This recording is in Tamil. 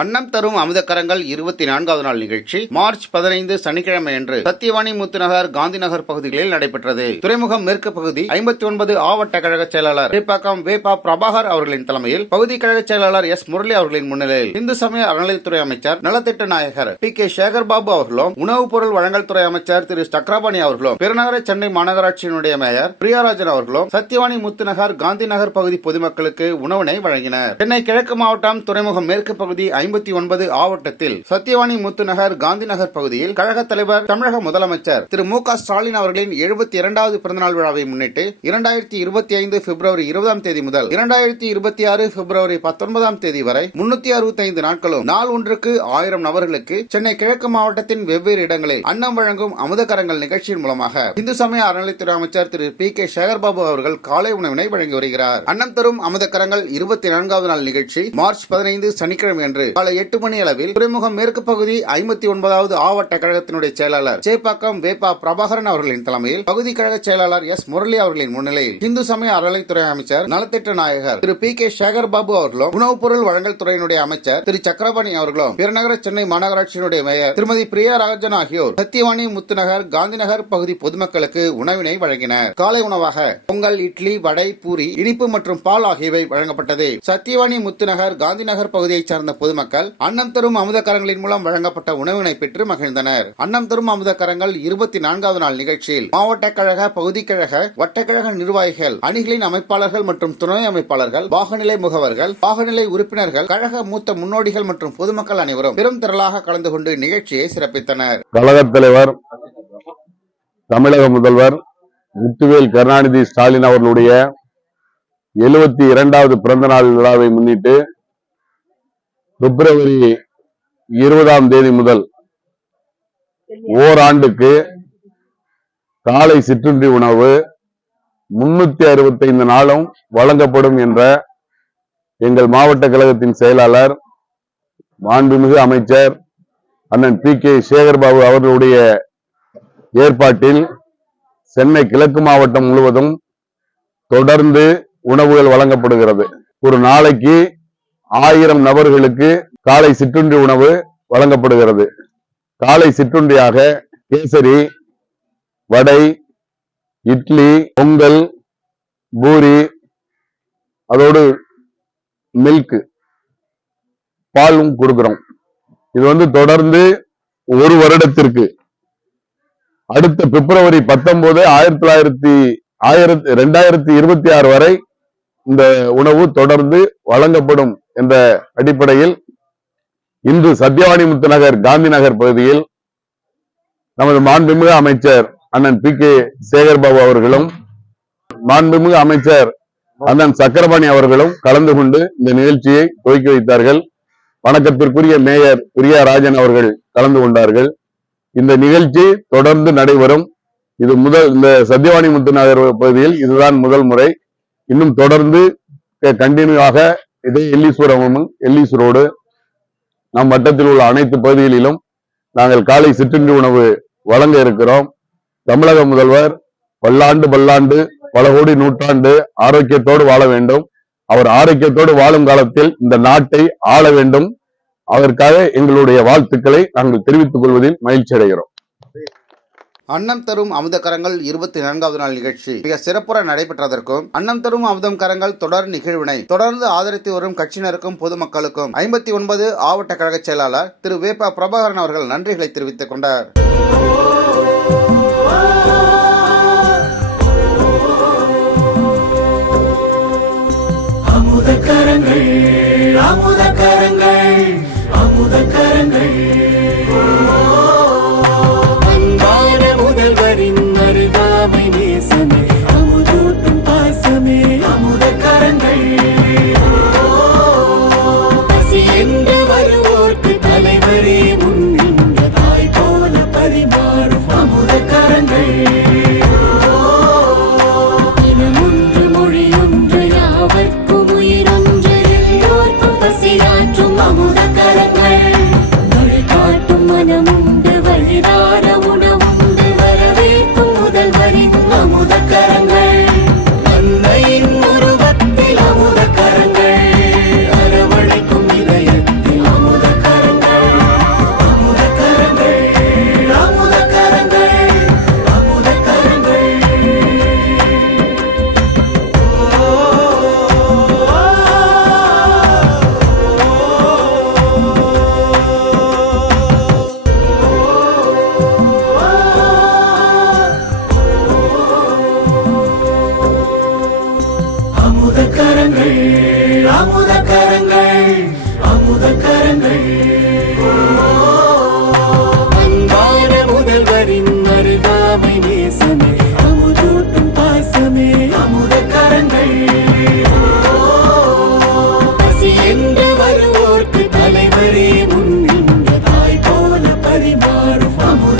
அன்னம் தரும் அமுதக்கரங்கள் இருபத்தி நான்காவது நாள் நிகழ்ச்சி. மார்ச் பதினைந்து சனிக்கிழமை அன்று சத்தியவாணி முத்துநகர் காந்தி நகர் பகுதிகளில் நடைபெற்றது. துறைமுகம் மேற்கு பகுதி ஐம்பத்தி ஒன்பது ஆவட்ட கழக செயலாளர் திருப்பாக்கம் வேபா பிரபாகர் அவர்களின் தலைமையில் பகுதி கழக செயலாளர் எஸ் முரளி அவர்களின் முன்னிலையில் இந்து சமய அறநிலையத்துறை அமைச்சர் நலத்திட்ட நாயகர் பி கே சேகர் பாபு அவர்களும் உணவுப் பொருள் வழங்கல் துறை அமைச்சர் திரு சக்கரபாணி அவர்களும் பெருநகர சென்னை மாநகராட்சியினுடைய மேயர் பிரியாராஜன் அவர்களும் சத்தியவாணி முத்துநகர் காந்தி நகர் பகுதி பொதுமக்களுக்கு உணவினை வழங்கினர். சென்னை கிழக்கு மாவட்டம் துறைமுகம் மேற்கு பகுதி ஐம்பத்தி ஒன்பது ஆவட்டத்தில் சத்தியவாணி முத்துநகர் காந்தி நகர் பகுதியில் கழக தலைவர் தமிழக முதலமைச்சர் திரு மு க ஸ்டாலின் அவர்களின் எழுபத்தி இரண்டாவது பிறந்தநாள் விழாவை முன்னிட்டு இரண்டாயிரத்தி இருபத்தி ஐந்து பிப்ரவரி இருபதாம் தேதி முதல் இரண்டாயிரத்தி இருபத்தி ஆறு பிப்ரவரி பத்தொன்பதாம் தேதி வரை முன்னூத்தி அறுபத்தி ஐந்து நாட்களும் நாள் ஒன்றுக்கு ஆயிரம் நபர்களுக்கு சென்னை கிழக்கு மாவட்டத்தின் வெவ்வேறு இடங்களில் அன்னம் வழங்கும் அமுதக்கரங்கள் நிகழ்ச்சியின் மூலமாக இந்து சமய அறநிலைத்துறை அமைச்சர் திரு பி கே சேகர்பாபு அவர்கள் காலை உணவினை வழங்கி வருகிறார். அன்னம் தரும் அமுதக்கரங்கள் இருபத்தி நான்காவது நாள் நிகழ்ச்சி மார்ச் பதினைந்து சனிக்கிழமை அன்று காலை எட்டு மணி அளவில் துறைமுகம் மேற்கு பகுதி ஐம்பத்தி ஒன்பதாவது ஆவட்ட கழகத்தினுடைய செயலாளர் சேப்பாக்கம் வேப்பா பிரபாகரன் அவர்களின் தலைமையில் பகுதி கழக செயலாளர் எஸ் முரளி அவர்களின் முன்னிலையில் இந்து சமய அறநிலைத்துறை அமைச்சர் நலத்திட்ட நாயகர் திரு பி கே சேகர் பாபு அவர்களும் உணவுப் பொருள் வழங்கல் துறையினுடைய அமைச்சர் திரு சக்கரபாணி அவர்களும் பெருநகர சென்னை மாநகராட்சியினுடைய மேயர் திருமதி பிரியா ராஜன் ஆகியோர் சத்தியவாணி முத்துநகர் காந்திநகர் பகுதி பொதுமக்களுக்கு உணவினை வழங்கினர். காலை உணவாக பொங்கல் இட்லி வடை பூரி இனிப்பு மற்றும் பால் ஆகியவை வழங்கப்பட்டது. சத்தியவாணி முத்துநகர் காந்திநகர் பகுதியைச் சார்ந்த பொதுமக்கள் அன்னம் தரும் அமுதக்கரங்களின் மூலம் வழங்கப்பட்ட உணவினை பெற்று மகிழ்ந்தனர். அன்னம் தரும் அமுதக்கரங்கள் இருபத்தி நான்காவது நாள் நிகழ்ச்சியில் மாவட்ட கழக பகுதி கழக வட்டக்கழக நிர்வாகிகள் அணிகளின் அமைப்பாளர்கள் மற்றும் துணை அமைப்பாளர்கள் பாகநிலை முகவர்கள் பாகநிலை உறுப்பினர்கள் கழக மூத்த முன்னோடிகள் மற்றும் பொதுமக்கள் அனைவரும் பெரும் திரளாக கலந்து கொண்டு நிகழ்ச்சியை சிறப்பித்தனர். கழக தலைவர் தமிழக முதல்வர் முத்துவேல் கருணாநிதி ஸ்டாலின் அவர்களுடைய எழுபத்தி இரண்டாவது பிறந்த நாள் விழாவை முன்னிட்டு பிப்ரவரி இருபதாம் தேதி முதல் ஓராண்டுக்கு காலை சிற்றுண்டி உணவு முன்னூத்தி அறுபத்தைந்து நாளும் வழங்கப்படும் என்ற எங்கள் மாவட்ட கழகத்தின் செயலாளர் மாண்புமிகு அமைச்சர் அண்ணன் பி கே சேகர்பாபு அவர்களுடைய ஏற்பாட்டில் சென்னை கிழக்கு மாவட்டம் முழுவதும் தொடர்ந்து உணவுகள் வழங்கப்படுகிறது. ஒரு நாளைக்கு ஆயிரம் நபர்களுக்கு காலை சிற்றுண்டி உணவு வழங்கப்படுகிறது. காலை சிற்றுண்டியாக கேசரி வடை இட்லி பொங்கல் பூரி அதோடு மில்க் பாலும் கொடுக்கிறோம். இது வந்து தொடர்ந்து ஒரு வருடத்திற்கு. அடுத்த பிப்ரவரி பத்தொன்பது ஆயிரத்தி தொள்ளாயிரத்தி ஆயிரத்தி ரெண்டாயிரத்தி இருபத்தி ஆறு வரை இந்த உணவு தொடர்ந்து வழங்கப்படும் என்ற அடிப்படையில் இன்று சத்யவாணி முத்துநகர் காந்தி நகர் பகுதியில் நமது மாண்புமிகு அமைச்சர் அண்ணன் பி கே சேகர்பாபு அவர்களும் மாண்புமிகு அமைச்சர் அண்ணன் சக்கரபாணி அவர்களும் கலந்து கொண்டு இந்த நிகழ்ச்சியை துவக்கி வைத்தார்கள். வணக்கத்திற்குரிய மேயர் பிரியா ராஜன் அவர்கள் கலந்து கொண்டார்கள். இந்த நிகழ்ச்சி தொடர்ந்து நடைபெறும். இது முதல் இந்த சத்யவாணி முத்துநகர் பகுதியில் இதுதான் முதல் முறை. இன்னும் தொடர்ந்து கண்டினியூவாக இதே எல்லீஸ்வரமும் எல்லீஸ்வரோடு நம் வட்டத்தில் உள்ள அனைத்து பகுதிகளிலும் நாங்கள் காலை சிற்றுண்டி உணவு வழங்க இருக்கிறோம். தமிழக முதல்வர் பல்லாண்டு பல்லாண்டு பல கோடி நூற்றாண்டு ஆரோக்கியத்தோடு வாழ வேண்டும். அவர் ஆரோக்கியத்தோடு வாழும் காலத்தில் இந்த நாட்டை ஆள வேண்டும். அதற்காக எங்களுடைய வாழ்த்துக்களை நாங்கள் தெரிவித்துக் கொள்வதில் மகிழ்ச்சி அடைகிறோம் அன்னம் தரும் அமுதக்கரங்கள் இருபத்தி நான்காவது நாள் நிகழ்ச்சி. மிக சிறப்புற நடைபெற்றதற்கும் அன்னம் தரும் அமுதம் கரங்கள் தொடர் நிகழ்வினை தொடர்ந்து ஆதரித்து வரும் கட்சியினருக்கும் பொதுமக்களுக்கும். ஐம்பத்தி ஒன்பது ஆவட்ட கழக செயலாளர் திரு வேப்பா பிரபாகரன் அவர்கள் நன்றிகளை தெரிவித்துக் கொண்டார். கரங்கள் அமுத கரங்கள் அமுத கரங்கள். அன்பான முதல்வரின் அருகாமை நேசமே அமுதூட்டும் பாசமே அமுத கரங்கள். பசி என்று வருவோர்க்கு தலைவரே முன்னின்ற தாய் போல பரிமாறும் அமுத